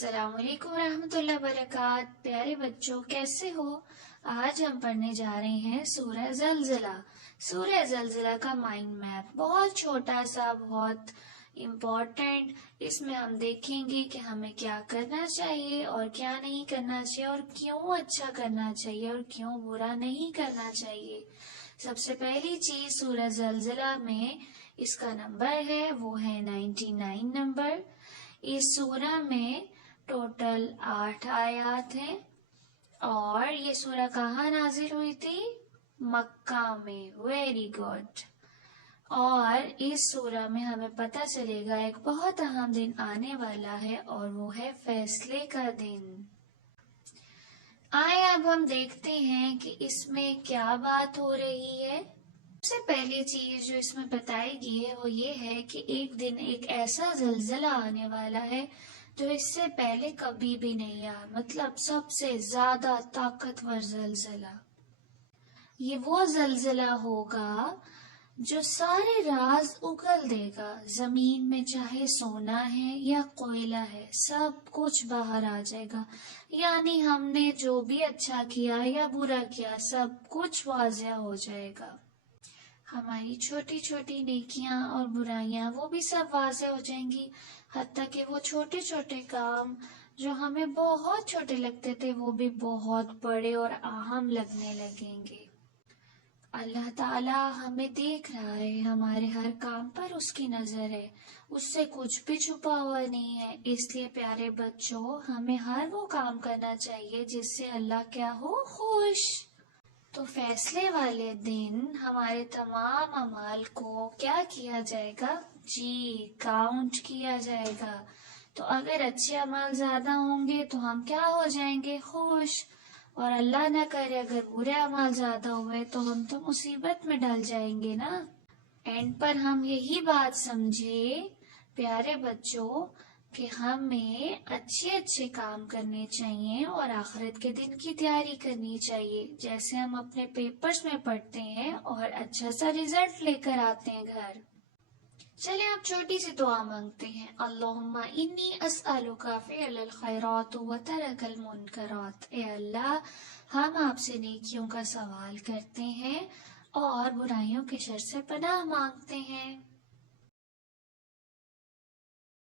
السلام علیکم ورحمۃ اللہ وبرکاتہ۔ پیارے بچوں، کیسے ہو؟ آج ہم پڑھنے جا رہے ہیں سورہ زلزلہ۔ سورہ زلزلہ کا مائنڈ میپ بہت چھوٹا سا، بہت امپورٹنٹ۔ اس میں ہم دیکھیں گے کہ ہمیں کیا کرنا چاہیے اور کیا نہیں کرنا چاہیے، اور کیوں اچھا کرنا چاہیے اور کیوں برا نہیں کرنا چاہیے۔ سب سے پہلی چیز، سورہ زلزلہ میں اس کا نمبر ہے، وہ ہے 99 نمبر۔ اس سورہ میں ٹوٹل 8 آیات ہیں، اور یہ سورہ کہاں نازل ہوئی تھی؟ مکہ میں۔ Very good. اور اس سورہ میں ہمیں پتہ چلے گا ایک بہت اہم دن آنے والا ہے، اور وہ ہے فیصلے کا دن۔ آئے اب ہم دیکھتے ہیں کہ اس میں کیا بات ہو رہی ہے۔ سب سے پہلی چیز جو اس میں بتائی گئی ہے وہ یہ ہے کہ ایک دن ایک ایسا زلزلہ آنے والا ہے جو اس سے پہلے کبھی بھی نہیں آیا، مطلب سب سے زیادہ طاقتور زلزلہ۔ یہ وہ زلزلہ ہوگا جو سارے راز اگل دے گا۔ زمین میں چاہے سونا ہے یا کوئلہ ہے، سب کچھ باہر آ جائے گا۔ یعنی ہم نے جو بھی اچھا کیا یا برا کیا، سب کچھ واضح ہو جائے گا۔ ہماری چھوٹی چھوٹی نیکیاں اور برائیاں، وہ بھی سب واضح ہو جائیں گی۔ حتیٰ کہ وہ چھوٹے چھوٹے کام جو ہمیں بہت چھوٹے لگتے تھے، وہ بھی بہت بڑے اور اہم لگنے لگیں گے۔ اللہ تعالیٰ ہمیں دیکھ رہا ہے، ہمارے ہر کام پر اس کی نظر ہے، اس سے کچھ بھی چھپا ہوا نہیں ہے۔ اس لیے پیارے بچوں، ہمیں ہر وہ کام کرنا چاہیے جس سے اللہ کیا ہو؟ خوش۔ تو فیصلے والے دن ہمارے تمام اعمال کو کیا کیا جائے گا؟ جی، کاؤنٹ کیا جائے گا۔ تو اگر اچھے اعمال زیادہ ہوں گے تو ہم کیا ہو جائیں گے؟ خوش۔ اور اللہ نہ کرے اگر برے اعمال زیادہ ہوئے تو ہم تو مصیبت میں ڈل جائیں گے نا۔ اینڈ پر ہم یہی بات سمجھے پیارے بچوں کہ ہمیں اچھے کام کرنے چاہیے اور آخرت کے دن کی تیاری کرنی چاہیے، جیسے ہم اپنے پیپرز میں پڑھتے ہیں اور اچھا سا رزلٹ لے کر آتے ہیں گھر۔ چلیں آپ چھوٹی سی دعا مانگتے ہیں۔ اللہم انی اسألک فعل الخیرات وترک المنکرات۔ اے اللہ، ہم آپ سے نیکیوں کا سوال کرتے ہیں اور برائیوں کے شر سے پناہ مانگتے ہیں۔